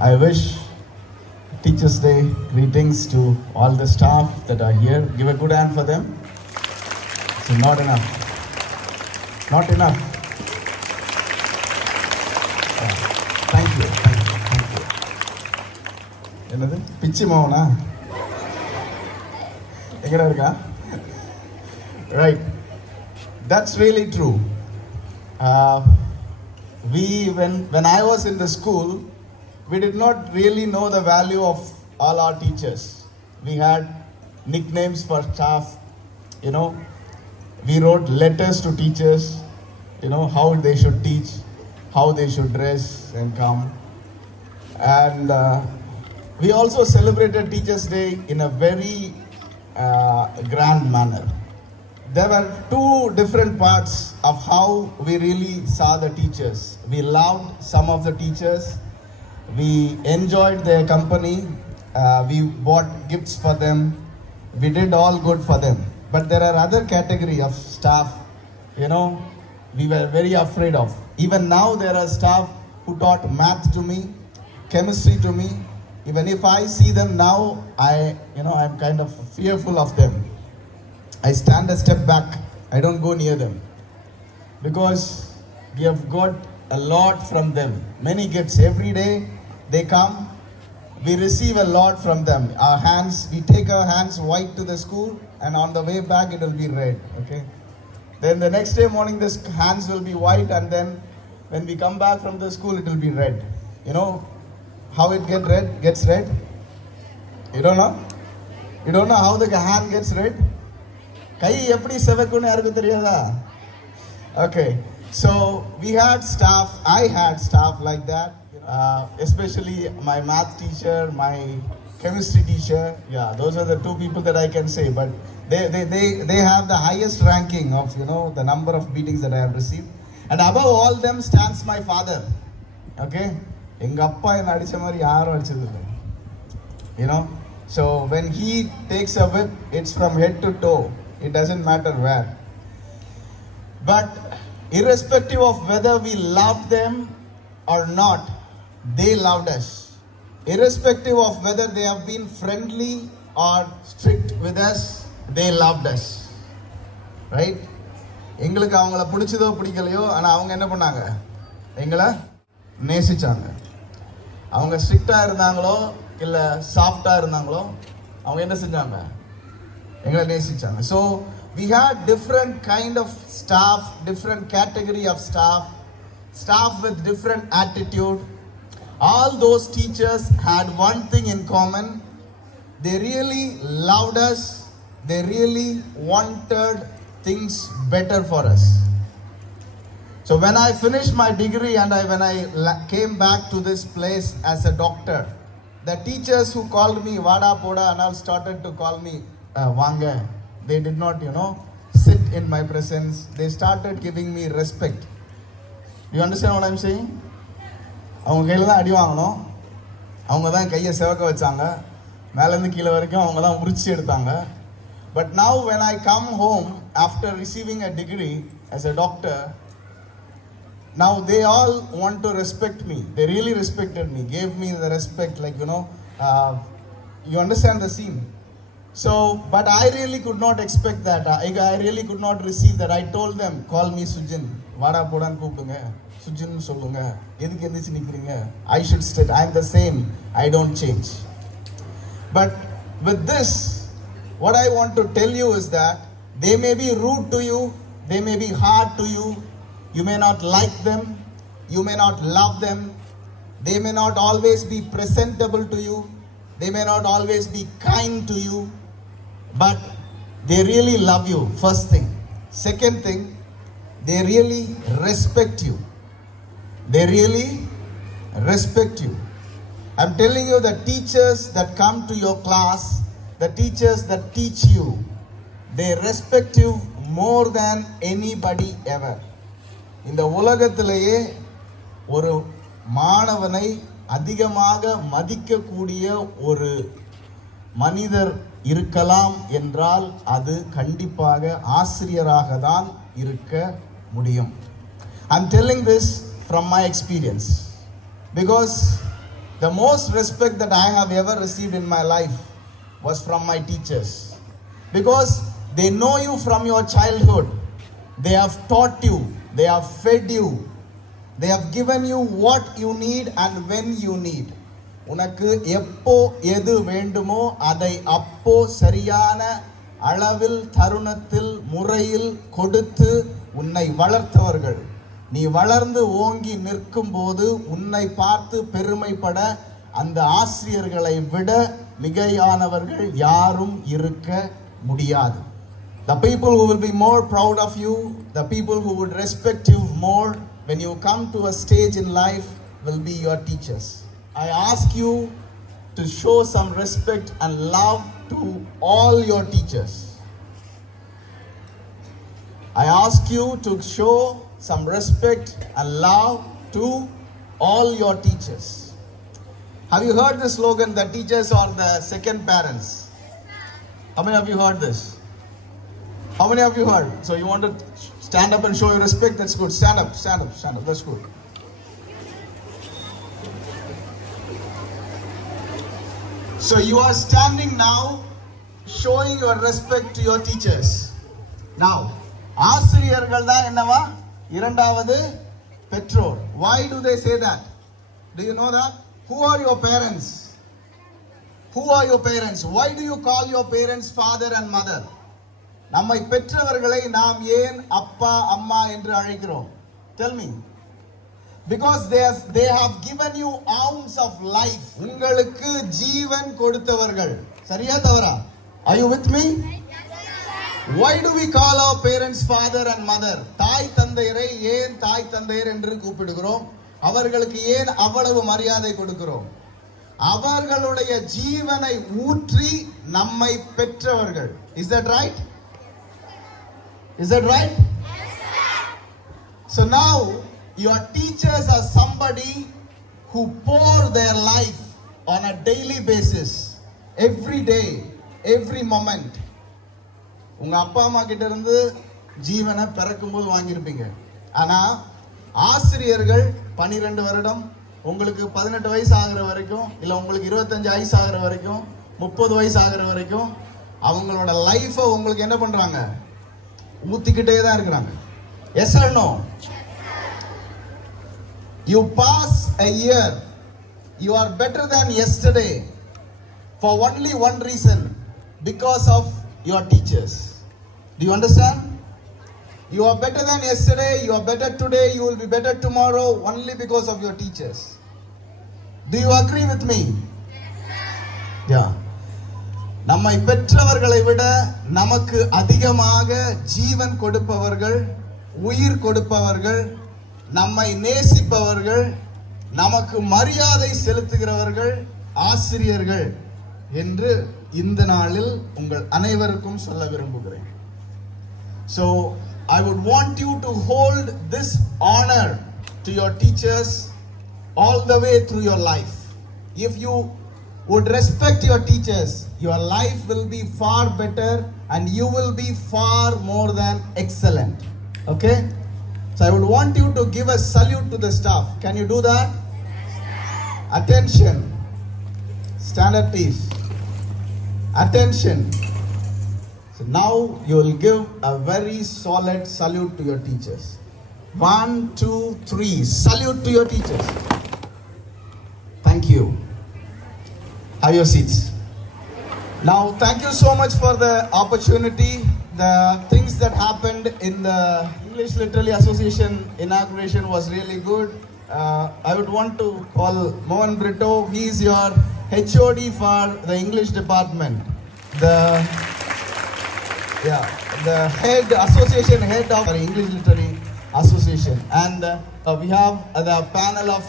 I wish Teachers' Day greetings to all the staff that are here. Give a good hand for them. So not enough. Not enough. Thank you. என்னது பிச்சி மாவனா எங்கடா இருக்கா? Right. That's really true. When I was in the school, we did not really know the value of all our teachers. We had nicknames for staff, you know. We wrote letters to teachers, you know, how they should teach, how they should dress and come. And we also celebrated Teachers' Day in a very grand manner. There were two different parts of how we really saw the teachers. We loved some of the teachers. We enjoyed their company. We bought gifts for them. We did all good for them. But there are other category of staff, you know, we were very afraid of. Even now there are staff who taught math to me, chemistry to me. Even if I see them now, I'm kind of fearful of them. I stand a step back. I don't go near them. Because we have got a lot from them. Many gifts. Every day they come, we receive a lot from them. We take our hands white to the school, and on the way back it will be red. Okay. Then the next day morning, the hands will be white, and then when we come back from the school, it will be red. You know how it gets red? You don't know? You don't know how the hand gets red? Kai eppadi sevakunu yarukku theriyada? Okay. So we had staff, I had staff like that, especially my math teacher, my chemistry teacher. Yeah, those are the two people that I can say, but they have the highest ranking of, you know, the number of beatings that I have received. And above all them stands my father. Okay? Enga appa enna adicha mari yarum adichadilla. You know? So when he takes a whip, it's from head to toe. It doesn't matter where. But irrespective of whether we loved them or not, they loved us. Irrespective of whether they have been friendly or strict with us, they loved us. Right? எங்களுக்கு அவங்கள பிடிச்சதோ பிடிக்கலையோ, ஆனால் அவங்க என்ன பண்ணாங்க? எங்களை நேசிச்சாங்க. அவங்க ஸ்ட்ரிக்டாக இருந்தாங்களோ இல்லை சாஃப்டாக இருந்தாங்களோ, அவங்க என்ன செஞ்சாங்க? எங்களை நேசிச்சாங்க. So we had different kind of staff, different category of staff with different attitude. All those teachers had one thing in common. They really loved us. They really wanted things better for us. So when I finished my degree and when I came back to this place as a doctor, the teachers who called me Vada Poda and all started to call me Vanga. They did not, you know, sit in my presence. They started giving me respect. You understand what I'm saying? அவங்க கையில் தான் அடி வாங்கணும், அவங்க தான் கையை செவக்க வச்சாங்க, மேலேருந்து கீழே வரைக்கும் அவங்க தான் உரிச்சி எடுத்தாங்க. But now when I come home after receiving a degree as a doctor, now they all want to respect me. They really respected me, gave me the respect, like, you know, you understand the scene. So, but I really could not expect that. I really could not receive that. I told them, call me Sujin. Vada Podan கூப்பிடுங்க, Sujin சொல்லுங்க, எதுக்கு எந்திரிச்சு நிக்கிறீங்க? I should stay. I am the same. I don't change. But with this, what I want to tell you is that they may be rude to you, they may be hard to you, you may not like them, you may not love them, they may not always be presentable to you, they may not always be kind to you, but they really love you, first thing. Second thing, they really respect you. They really respect you. I'm telling you, the teachers that come to your class, the teachers that teach you, they respect you more than anybody ever. இந்த உலகத்திலேயே ஒரு மாணவனை அதிகமாக மதிக்கக்கூடிய ஒரு மனிதர் இருக்கலாம் என்றால் அது கண்டிப்பாக ஆசிரியராக தான் இருக்க முடியும். I'm telling this from my experience because The most respect that I have ever received in my life was from my teachers. Because they know you from your childhood. They have taught you, they have fed you, they have given you what you need and when you need. உனக்கு எப்போ எது வேண்டுமோ அதை அப்போ சரியான அளவில் தருணத்தில் முறையில் கொடுத்து உன்னை வளர்த்தவர்கள். நீ வளர்ந்து ஓங்கி நிற்கும் போது உன்னை பார்த்து பெருமைப்பட அந்த ஆசிரியர்களை விட மிகையானவர்கள் யாரும் இருக்க முடியாது. The people who will be more proud of you, the people who would respect you more when you come to a stage in life will be your teachers. I ask you to show some respect and love to all your teachers. I ask you to show some respect and love to all your teachers. Have you heard the slogan that teachers are the second parents? How many of you heard this? How many of you heard? So you want to stand up and show your respect? That's good. Stand up, stand up, stand up. That's good. So you are standing now showing your respect to your teachers. Now, ஆசிரியர்கள் தான் என்னவா? இரண்டாவது பெற்றோர். Why do they say that? Do you know that? Who are your parents? Who are your parents? Why do you call your parents father and mother? நம்மை பெற்றவர்களை நாம் ஏன் அப்பா அம்மா என்று அழைக்கிறோம்? Tell me. Because they have given you ounce of life. உங்களுக்கு ஜீவன் கொடுத்தவர்கள். சரியா தவறா? Are you with me? Why do we call our parents father and mother? தாய் தந்தையரை ஏன் தாய் தந்தையர் என்று கூப்பிடுகிறோம்? அவர்களுக்கு ஏன் அவ்வளவு மரியாதை கொடுக்கிறோம்? அவர்களுடைய ஜீவனை ஊற்றி நம்மை பெற்றவர்கள். Is that right? Is that right? Yes, sir. So now your teachers are somebody who pour their life on a daily basis, every day, every moment. உங்க அப்பா அம்மா கிட்ட இருந்து ஜீவனை பிறக்கும்போது வாங்கியிருப்பீங்க. ஆனா ஆசிரியர்கள் 12 வருடம், உங்களுக்கு 18 வயசு ஆகிற வரைக்கும், இல்லை உங்களுக்கு 25 வயசு ஆகிற வரைக்கும், 30 வயசு ஆகிற வரைக்கும் அவங்களோட லைஃபை உங்களுக்கு என்ன பண்றாங்க? ஊத்திக்கிட்டே தான் இருக்கிறாங்க. Yes or no? You pass a year, you are better than yesterday for only one reason, because of your teachers. Do you understand? You are better than yesterday, you are better today, you will be better tomorrow only because of your teachers. Do you agree with me? Yes, sir. Yeah. நம்மை பெற்றவர்களை விட நமக்கு அதிகமாக ஜீவன் கொடுப்பவர்கள், உயிர் கொடுப்பவர்கள், நம்மை நேசிப்பவர்கள், நமக்கு மரியாதை செலுத்துகிறவர்கள் ஆசிரியர்கள் என்று இந்த நாளில் உங்கள் அனைவருக்கும் சொல்ல விரும்புகிறேன். So I would want you to hold this honor to your teachers all the way through your life. If you would respect your teachers, your life will be far better and you will be far more than excellent. Okay? So I would want you to give a salute to the staff. Can you do that? Attention. Stand at please. Attention. So now you will give a very solid salute to your teachers. 1, 2, 3. Salute to your teachers. Thank you. Have your seats. Now, thank you so much for the opportunity. The things that happened in the English Literary Association inauguration was really good. I would want to call Mohan Brito. He is your HOD for the English department. The head, association head of the English Literary Association. And we have the panel of,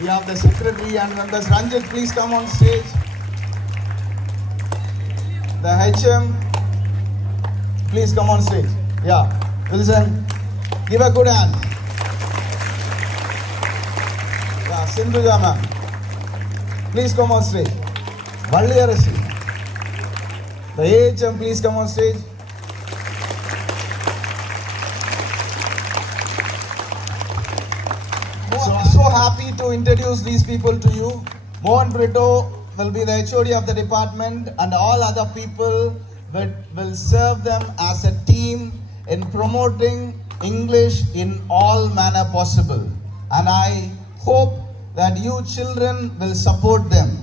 we have the secretary and members. Ranjit, please come on stage. The HM, please come on stage. Yeah, Wilson, give a good hand. Yeah, Sindhuja ma'am, please come on stage. Valli Arashi, the AHM, please come on stage. Who So happy to introduce these people to you. Mohan Brito will be the HOD of the department, and all other people will serve them as a team in promoting English in all manner possible. And I hope that you children will support them.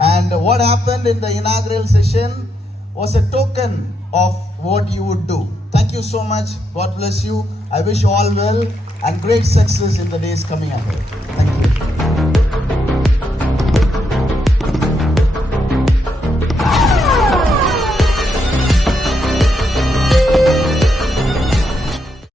And what happened in the inaugural session was a token of what you would do. Thank you so much. God bless you. I wish you all well and great success in the days coming ahead. Thank you.